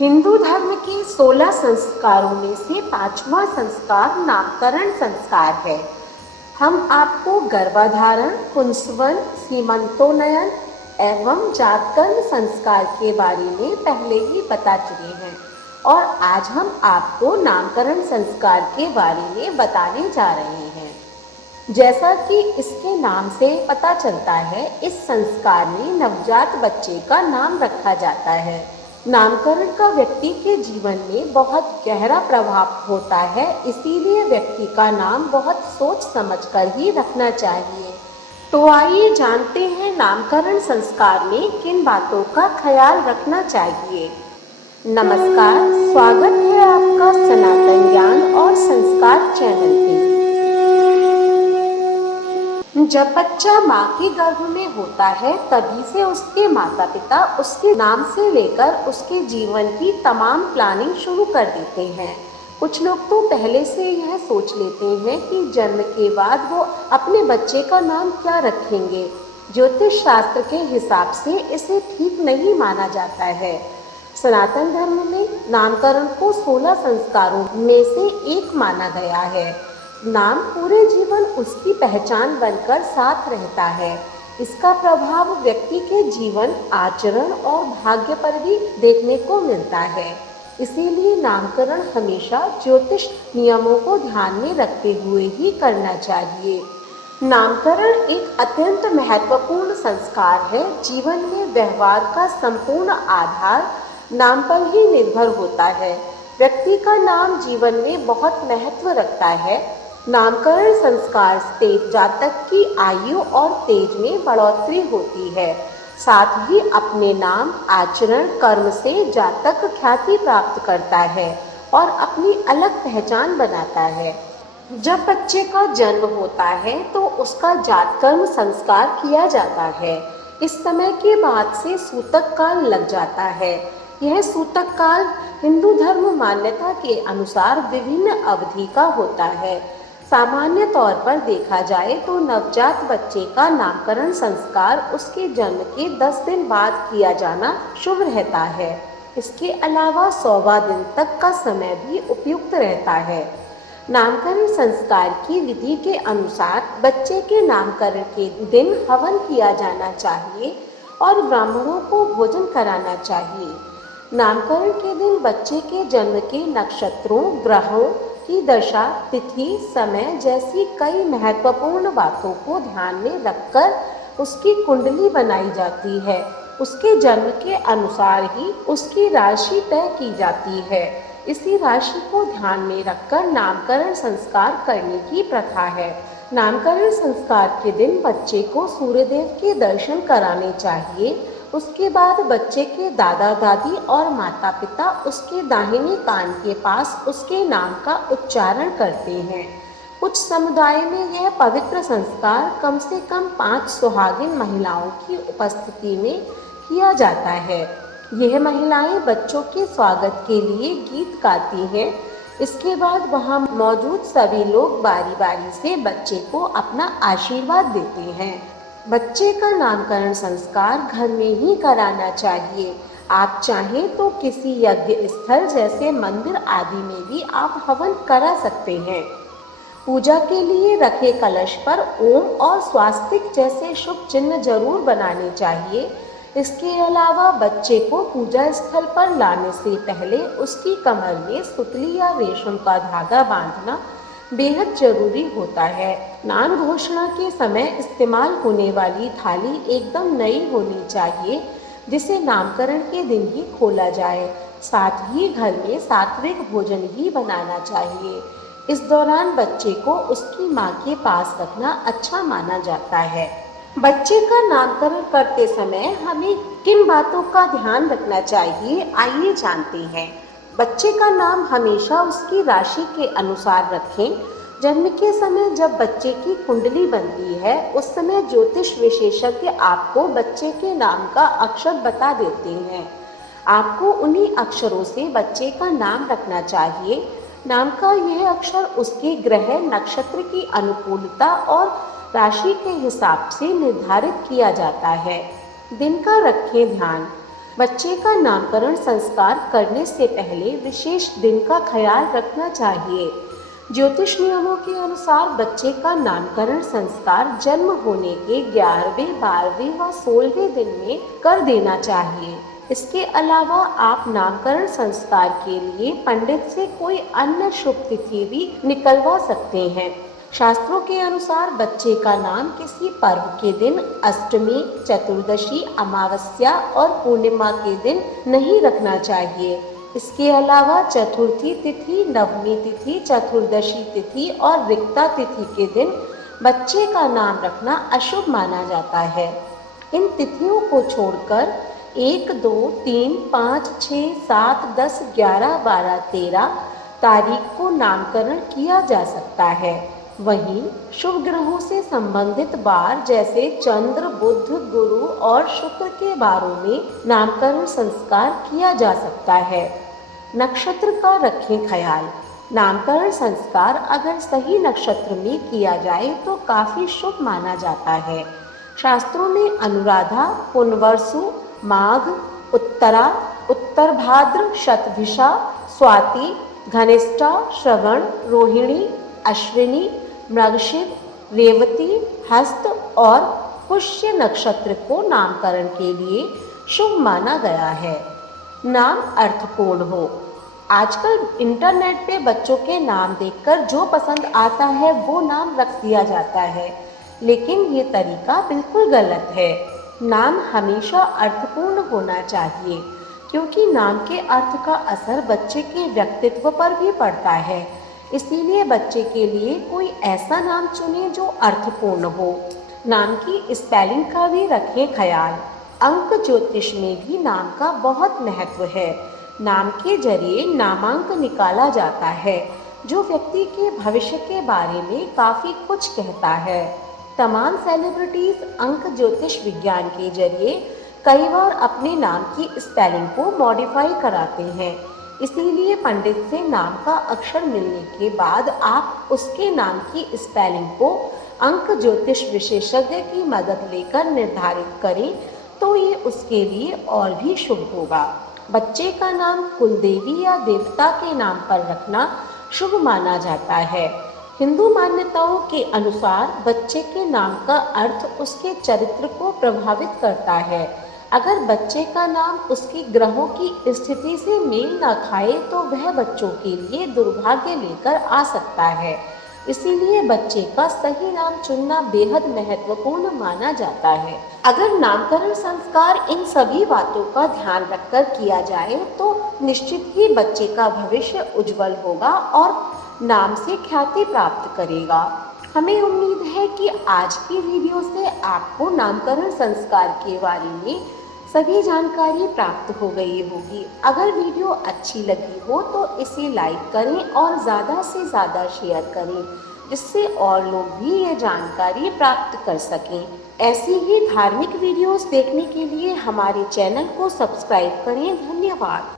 हिंदू धर्म के 16 संस्कारों में से 5वां संस्कार नामकरण संस्कार है। हम आपको गर्भाधारण, पुंसवन, सीमंतोन्नयन एवं जातकर्म संस्कार के बारे में पहले ही बता चुके हैं और आज हम आपको नामकरण संस्कार के बारे में बताने जा रहे हैं। जैसा कि इसके नाम से पता चलता है, इस संस्कार में नवजात बच्चे का नाम रखा जाता है। नामकरण का व्यक्ति के जीवन में बहुत गहरा प्रभाव होता है, इसीलिए व्यक्ति का नाम बहुत सोच समझकर ही रखना चाहिए। तो आइए जानते हैं नामकरण संस्कार में किन बातों का ख्याल रखना चाहिए। नमस्कार, स्वागत है आपका सनातन ज्ञान और संस्कार चैनल पे। जब बच्चा माँ के गर्भ में होता है, तभी से उसके माता पिता उसके नाम से लेकर उसके जीवन की तमाम प्लानिंग शुरू कर देते हैं। कुछ लोग तो पहले से यह सोच लेते हैं कि जन्म के बाद वो अपने बच्चे का नाम क्या रखेंगे। ज्योतिष शास्त्र के हिसाब से इसे ठीक नहीं माना जाता है। सनातन धर्म में नामकरण को 16 संस्कारों में से एक माना गया है। नाम पूरे जीवन उसकी पहचान बनकर साथ रहता है। इसका प्रभाव व्यक्ति के जीवन, आचरण और भाग्य पर भी देखने को मिलता है। इसीलिए नामकरण हमेशा ज्योतिष नियमों को ध्यान में रखते हुए ही करना चाहिए। नामकरण एक अत्यंत महत्वपूर्ण संस्कार है। जीवन में व्यवहार का संपूर्ण आधार नाम पर ही निर्भर होता है। व्यक्ति का नाम जीवन में बहुत महत्व रखता है। नामकरण संस्कार से जातक की आयु और तेज में बढ़ोतरी होती है। साथ ही अपने नाम, आचरण, कर्म से जातक ख्याति प्राप्त करता है और अपनी अलग पहचान बनाता है। जब बच्चे का जन्म होता है तो उसका जातकर्म संस्कार किया जाता है। इस समय के बाद से सूतक काल लग जाता है। यह सूतक काल हिंदू धर्म मान्यता के अनुसार विभिन्न अवधि का होता है। सामान्य तौर पर देखा जाए तो नवजात बच्चे का नामकरण संस्कार उसके जन्म के 10 दिन बाद किया जाना शुभ रहता है। इसके अलावा 100वां दिन तक का समय भी उपयुक्त रहता है। नामकरण संस्कार की विधि के अनुसार बच्चे के नामकरण के दिन हवन किया जाना चाहिए और ब्राह्मणों को भोजन कराना चाहिए। नामकरण के दिन बच्चे के जन्म के नक्षत्रों, ग्रहों की दशा, तिथि, समय जैसी कई महत्वपूर्ण बातों को ध्यान में रखकर उसकी कुंडली बनाई जाती है। उसके जन्म के अनुसार ही उसकी राशि तय की जाती है। इसी राशि को ध्यान में रखकर नामकरण संस्कार करने की प्रथा है। नामकरण संस्कार के दिन बच्चे को सूर्यदेव के दर्शन कराने चाहिए। उसके बाद बच्चे के दादा दादी और माता पिता उसके दाहिने कान के पास उसके नाम का उच्चारण करते हैं। कुछ समुदाय में यह पवित्र संस्कार कम से कम 5 सुहागिन महिलाओं की उपस्थिति में किया जाता है। यह महिलाएं बच्चों के स्वागत के लिए गीत गाती हैं। इसके बाद वहां मौजूद सभी लोग बारी बारी से बच्चे को अपना आशीर्वाद देते हैं। बच्चे का नामकरण संस्कार घर में ही कराना चाहिए। आप चाहें तो किसी यज्ञ स्थल जैसे मंदिर आदि में भी आप हवन करा सकते हैं। पूजा के लिए रखे कलश पर ओम और स्वास्तिक जैसे शुभ चिन्ह जरूर बनाने चाहिए। इसके अलावा बच्चे को पूजा स्थल पर लाने से पहले उसकी कमर में सुतली या रेशम का धागा बांधना बेहद जरूरी होता है। नाम घोषणा के समय इस्तेमाल होने वाली थाली एकदम नई होनी चाहिए, जिसे नामकरण के दिन ही खोला जाए। साथ ही घर में सात्विक भोजन ही बनाना चाहिए। इस दौरान बच्चे को उसकी माँ के पास रखना अच्छा माना जाता है। बच्चे का नामकरण करते समय हमें किन बातों का ध्यान रखना चाहिए, आइए जानते हैं। बच्चे का नाम हमेशा उसकी राशि के अनुसार रखें। जन्म के समय जब बच्चे की कुंडली बनती है, उस समय ज्योतिष विशेषज्ञ आपको बच्चे के नाम का अक्षर बता देते हैं। आपको उन्हीं अक्षरों से बच्चे का नाम रखना चाहिए। नाम का यह अक्षर उसके ग्रह, नक्षत्र की अनुकूलता और राशि के हिसाब से निर्धारित किया जाता है। दिन का रखें ध्यान। बच्चे का नामकरण संस्कार करने से पहले विशेष दिन का ख्याल रखना चाहिए। ज्योतिष नियमों के अनुसार बच्चे का नामकरण संस्कार जन्म होने के 11वें, 12वें व 16वें दिन में कर देना चाहिए। इसके अलावा आप नामकरण संस्कार के लिए पंडित से कोई अन्य शुभ तिथि भी निकलवा सकते हैं। शास्त्रों के अनुसार बच्चे का नाम किसी पर्व के दिन, अष्टमी, चतुर्दशी, अमावस्या और पूर्णिमा के दिन नहीं रखना चाहिए। इसके अलावा चतुर्थी तिथि, नवमी तिथि, चतुर्दशी तिथि और रिक्ता तिथि के दिन बच्चे का नाम रखना अशुभ माना जाता है। इन तिथियों को छोड़कर 1, 2, 3, 5, 6, 7, 10, 11, 12, 13 तारीख को नामकरण किया जा सकता है। वहीं शुभ ग्रहों से संबंधित बार जैसे चंद्र, बुध, गुरु और शुक्र के बारों में नामकरण संस्कार किया जा सकता है। नक्षत्र का रखें ख्याल। नामकरण संस्कार अगर सही नक्षत्र में किया जाए तो काफी शुभ माना जाता है। शास्त्रों में अनुराधा, पुनर्वसु, माघ, उत्तरा, उत्तर भाद्र, शतभिषा, स्वाति, घनिष्ठा, श्रवण, रोहिणी, अश्विनी, मृगशिर, रेवती, हस्त और पुष्य नक्षत्र को नामकरण के लिए शुभ माना गया है। नाम अर्थपूर्ण हो। आजकल इंटरनेट पे बच्चों के नाम देखकर जो पसंद आता है वो नाम रख दिया जाता है, लेकिन ये तरीका बिल्कुल गलत है। नाम हमेशा अर्थपूर्ण होना चाहिए, क्योंकि नाम के अर्थ का असर बच्चे के व्यक्तित्व पर भी पड़ता है। इसीलिए बच्चे के लिए कोई ऐसा नाम चुनें जो अर्थपूर्ण हो। नाम की स्पेलिंग का भी रखें ख्याल। अंक ज्योतिष में भी नाम का बहुत महत्व है। नाम के जरिए नामांक निकाला जाता है, जो व्यक्ति के भविष्य के बारे में काफ़ी कुछ कहता है। तमाम सेलिब्रिटीज अंक ज्योतिष विज्ञान के जरिए कई बार अपने नाम की स्पेलिंग को मॉडिफाई कराते हैं। इसीलिए पंडित से नाम का अक्षर मिलने के बाद आप उसके नाम की स्पेलिंग को अंक ज्योतिष विशेषज्ञ की मदद लेकर निर्धारित करें तो ये उसके लिए और भी शुभ होगा। बच्चे का नाम कुलदेवी या देवता के नाम पर रखना शुभ माना जाता है। हिंदू मान्यताओं के अनुसार बच्चे के नाम का अर्थ उसके चरित्र को प्रभावित करता है। अगर बच्चे का नाम उसकी ग्रहों की स्थिति से मेल न खाए तो वह बच्चों के लिए दुर्भाग्य लेकर आ सकता है। इसीलिए बच्चे का सही नाम चुनना बेहद महत्वपूर्ण माना जाता है। अगर नामकरण संस्कार इन सभी बातों का ध्यान रखकर किया जाए तो निश्चित ही बच्चे का भविष्य उज्जवल होगा और नाम से ख्याति प्राप्त करेगा। हमें उम्मीद है कि आज की वीडियो से आपको नामकरण संस्कार के बारे में सभी जानकारी प्राप्त हो गई होगी। अगर वीडियो अच्छी लगी हो तो इसे लाइक करें और ज़्यादा से ज़्यादा शेयर करें, जिससे और लोग भी ये जानकारी प्राप्त कर सकें। ऐसी ही धार्मिक वीडियोस देखने के लिए हमारे चैनल को सब्सक्राइब करें। धन्यवाद।